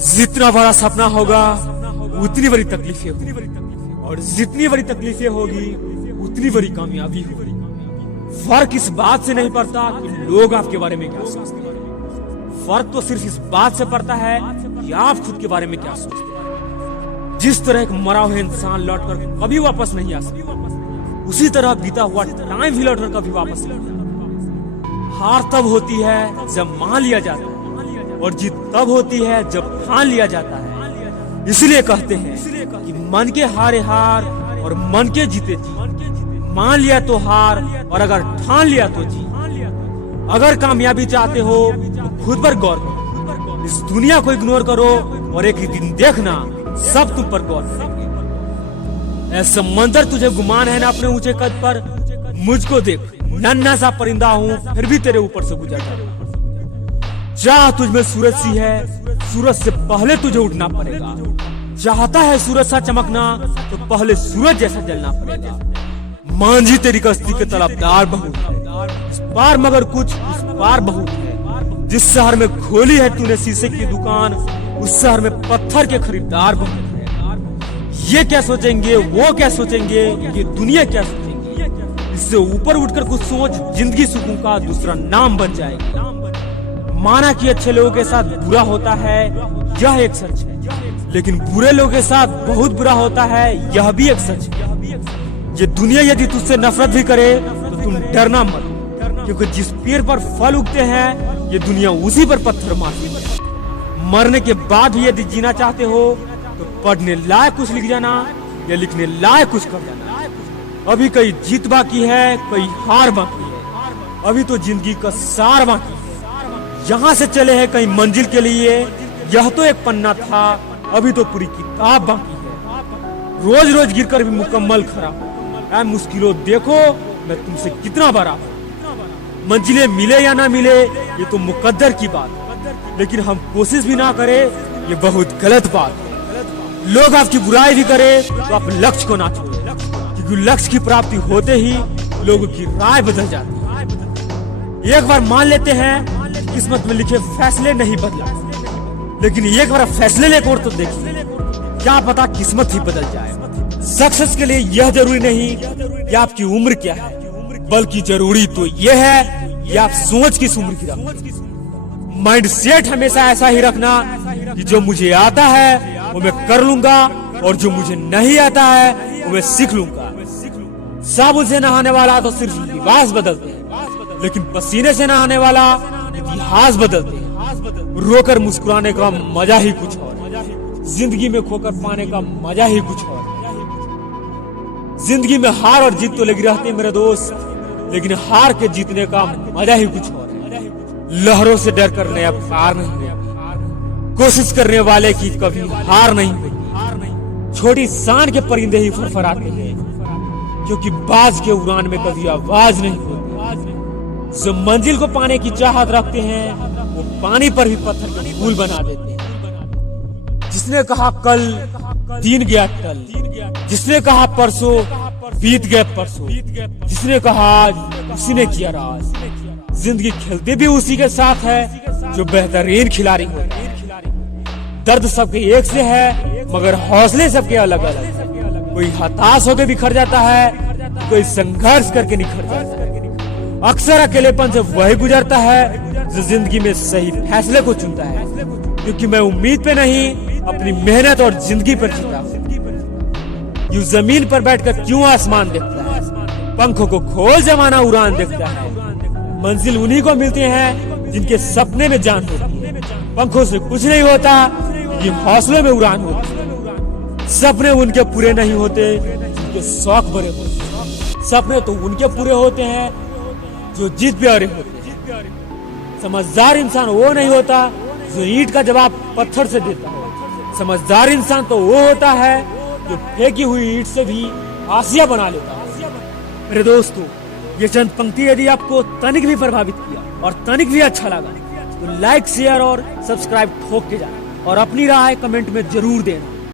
जितना बड़ा सपना होगा उतनी बड़ी तकलीफें होगी, और जितनी बड़ी तकलीफें होगी उतनी बड़ी कामयाबी होगी। फर्क इस बात से नहीं पड़ता कि लोग आपके बारे में क्या सोचते हैं, फर्क तो सिर्फ इस बात से पड़ता है कि आप खुद के बारे में क्या सोचते हैं। जिस तरह एक मरा हुआ इंसान लौटकर कभी वापस नहीं आ सकता, उसी तरह बीता हुआ टाइम भी लौटकर कभी वापस नहीं आता। हार तब होती है जब मान लिया जाता है, और जीत तब होती है जब ठान लिया जाता है। इसलिए कहते हैं कि मन के हारे हार और मन के जीते जीत। मान लिया तो हार, और अगर ठान लिया तो जीत। अगर कामयाबी चाहते हो तो खुद पर गौर करो, इस दुनिया को इग्नोर करो, और एक दिन देखना सब तुम पर गौर करेंगे। ऐसा मंदिर तुझे गुमान है ना अपने ऊंचे कद पर, मुझको देख नन्हा सा परिंदा हूँ फिर भी तेरे ऊपर से गुजरता हूँ। चाह तुझमें सूरज सी है, सूरज से पहले तुझे उठना पड़ेगा। चाहता है सूरज सा चमकना तो पहले सूरज जैसा जलना पड़ेगा। मांझी तेरी कश्ती के तलबदार बहुत है, इस पार मगर कुछ उस पार बहुत है। जिस शहर में खोली है तूने शीशे की दुकान, उस शहर में पत्थर के खरीदार बहुत है। ये क्या सोचेंगे, वो क्या सोचेंगे, ये दुनिया क्या सोचेंगे। इससे ऊपर उठकर कुछ सोच, जिंदगी सुकून का दूसरा नाम बन जाएगी। माना कि अच्छे लोगों के साथ बुरा होता है, यह एक सच है, लेकिन बुरे लोगों के साथ बहुत बुरा होता है, यह भी एक सच है। ये दुनिया यदि तुझसे नफरत भी करे तो तुम डरना मत, क्योंकि जिस पेड़ पर फल उगते हैं ये दुनिया उसी पर पत्थर मारती है। मरने के बाद भी यदि जीना चाहते हो तो पढ़ने लायक कुछ लिख जाना, या लिखने लायक कुछ कर जाना। अभी कई जीत बाकी है, कई हार बाकी है, अभी तो जिंदगी का सार बाकी है। यहाँ से चले हैं कई मंजिल के लिए, यह तो एक पन्ना था, अभी तो पूरी किताब बाकी है। रोज रोज गिरकर भी मुकम्मल खड़ा, ऐ मुश्किलों देखो मैं तुमसे कितना बड़ा हूँ। मंजिलें मिले या ना मिले ये तो मुकद्दर की बात, लेकिन हम कोशिश भी ना करें ये बहुत गलत बात है। लोग आपकी बुराई भी करे तो आप लक्ष्य को ना छोड़ें, क्योंकि लक्ष्य की प्राप्ति होते ही लोगों की राय बदल जाती है। एक बार मान लेते हैं किस्मत में लिखे फैसले नहीं बदला, लेकिन एक बार फैसले लेकर और तो देखिए, क्या पता किस्मत ही बदल जाए। सक्सेस के लिए यह जरूरी नहीं कि आपकी उम्र क्या है, बल्कि जरूरी तो यह है कि आप सोच किस उम्र की रखें। माइंड सेट हमेशा ऐसा ही रखना कि जो मुझे आता है वो मैं कर लूंगा, और जो मुझे नहीं आता है वो मैं सीख लूंगा। साबुन से नहाने वाला तो सिर्फ लिबास बदलते हैं, लेकिन पसीने से नहाने वाला इतिहास बदलते हैं। रोकर मुस्कुराने का मजा ही कुछ और, जिंदगी में खोकर पाने का मजा ही कुछ और। जिंदगी में हार और जीत तो लगी रहती है मेरे दोस्त, लेकिन हार के जीतने का मजा ही कुछ और है। लहरों से डर कर नया पार नहीं होता, कोशिश करने वाले की कभी हार नहीं होती। छोटी शान के परिंदे ही फरफराते हैं, क्योंकि बाज के उड़ान में कभी आवाज नहीं होती। जो मंजिल को पाने की चाहत रखते हैं वो पानी पर भी पत्थर के फूल बना देते हैं। जिसने कहा कल दिन गया टल, जिसने कहा परसों बीत गए परसों, जिसने कहा आज उसी ने किया राज। जिंदगी खेलते भी उसी के साथ है जो बेहतरीन खिलाड़ी हो। दर्द सबके एक से है मगर हौसले सबके अलग अलग। कोई हताश होकर बिखर जाता है, कोई संघर्ष करके निखर जाता है। अक्सर अकेलेपन से वही गुजरता है जो जिंदगी में सही फैसले को चुनता है, क्योंकि मैं उम्मीद पे नहीं अपनी मेहनत और जिंदगी पर जीता हूँ। यूं जमीन पर बैठकर क्यों आसमान देखता है, पंखों को खोल जमाना उड़ान देखता है। मंजिल उन्हीं को मिलते हैं जिनके सपने में जान होती है। पंखों से कुछ नहीं होता, ये हौसलों में उड़ान होती है। सपने उनके पूरे नहीं होते जिनके शौक बड़े होते। सपने तो उनके पूरे होते हैं जो जीत पे अड़े होते हैं। समझदार इंसान वो नहीं होता जो ईंट का जवाब पत्थर से देता है। समझदार इंसान तो वो होता है जो फेंकी हुई ईंट से भी आसिया बना लेता है। मेरे दोस्तों, ये चंद पंक्ति यदि आपको तनिक भी प्रभावित किया और तनिक भी अच्छा लगा तो लाइक शेयर और सब्सक्राइब ठोक के जाना, और अपनी राय कमेंट में जरूर देना।